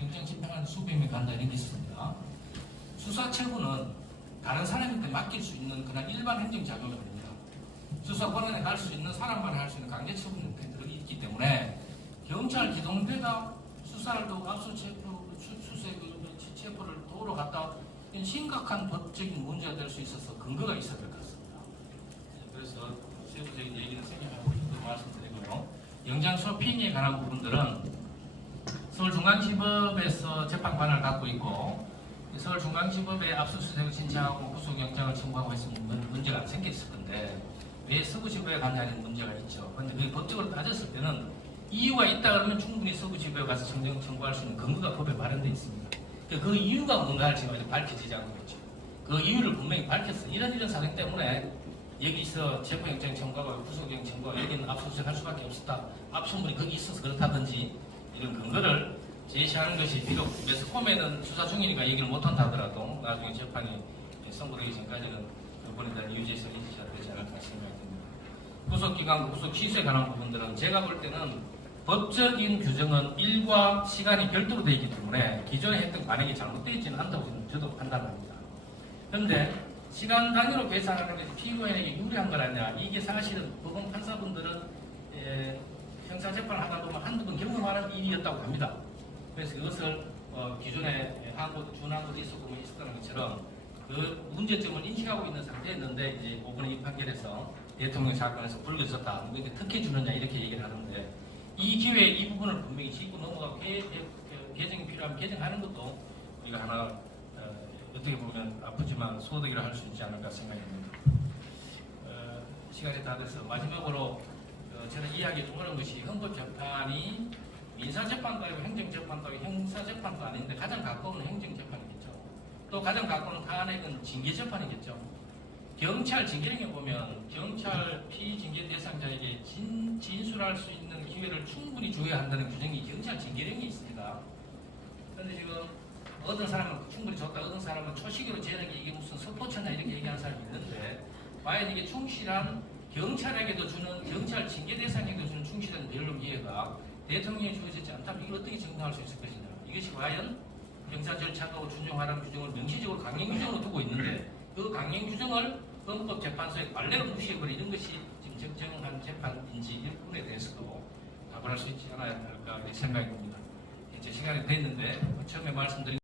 경찰 집행하는 수백 명 간다 이런 게 있습니다. 수사처분은 다른 사람한테 맡길 수 있는 그런 일반 행정 작업이 아닙니다. 수사권한에 갈 수 있는 사람만 할 수 있는 강제처분 형태들이 있기 때문에 경찰 기동대가 수사를 더 압수체포, 체포를 도로 갔다 심각한 법적인 문제가 될 수 있어서 근거가 있어야 될 것 같습니다. 그래서 세부적인 얘기는 생략하고 말씀드리고요. 영장 쇼핑에 관한 부분들은 서울중앙지법에서 재판관을 갖고 있고 서울중앙지법에 압수수색을 신청하고 구속영장을 청구하고 했으면 문제가 안 생겼을 건데 왜 서구지법에 가냐는 문제가 있죠. 그런데 그게 법적으로 따졌을 때는 이유가 있다 그러면 충분히 서구지법에 가서 정정 청구할 수 있는 근거가 법에 마련되어 있습니다. 그 이유가 뭔가 할 지금 밝혀지지 않고 있죠. 그 이유를 분명히 밝혔어. 이런 사정 때문에 여기서 체포영장 청구하고 구속영장 청구하고 여기는 압수수색 할 수밖에 없었다. 압수물이 거기 있어서 그렇다든지 이런 근거를 제시하는 것이 비록 매스컴에는 수사 중이니까 얘기를 못한다 하더라도 나중에 재판이 선고되기 전까지는 그분에 대한 유죄에서 인지가 되지 않을까 생각이 듭니다. 구속기간, 구속 취소에 관한 부분들은 제가 볼 때는 법적인 규정은 일과 시간이 별도로 되어 있기 때문에 기존에 했던 관행이 잘못되어 있지는 않다고 저도 판단합니다. 그런데 시간 단위로 계산하는 것이 피고인에게 유리한 걸 아니냐. 이게 사실은 법원 판사분들은 형사재판을 하다 보면 한두 번 경험하는 일이었다고 합니다. 그래서 그것을 기존에 준한 것도 있었고 뭐 있었다는 것처럼 그 문제점을 인식하고 있는 상태였는데 이제 5번의 이 판결에서 대통령 사건에서 불거졌다. 뭐 이렇게 특혜 주느냐 이렇게 얘기를 하는데 이 기회에 이 부분을 분명히 짚고 넘어가고 개정이 필요하면 개정하는 것도 우리가 하나 어떻게 보면 아프지만 소득이라 할 수 있지 않을까 생각이 듭니다. 시간이 다 돼서 마지막으로 저는 이야기 좀 하는 것이 헌법재판이 민사재판도 아니고 행정재판도 아니고 형사재판도 아닌데 가장 가까운 행정재판이겠죠. 또 가장 가까운 탄핵은 징계재판이겠죠. 경찰 징계령에 보면 경찰 피징계 대상자에게 진술할 수 있는 기회를 충분히 주어야 한다는 규정이 경찰 징계령에 있습니다. 그런데 지금 어떤 사람은 충분히 줬다, 어떤 사람은 초시기로 재는 게 이게 무슨 서포천이냐 이렇게 얘기하는 사람이 있는데 과연 이게 충실한 경찰에게도 주는 경찰 징계 대상에게도 주는 충실한 변론 기회가 대통령이 주어지지 않다면 이걸 어떻게 정당할 수 있을 것이냐. 이것이 과연 형사 절차가 준용하라는 규정을 명시적으로 강행 규정으로 두고 있는데 그 강행 규정을 헌법재판소에 관례로 무시해버리는 것이 지금 적정한 재판인지 이 부분에 대해서도 답을 할 수 있지 않아야 할까 생각이 듭니다. 이제 시간이 됐는데 처음에 말씀드린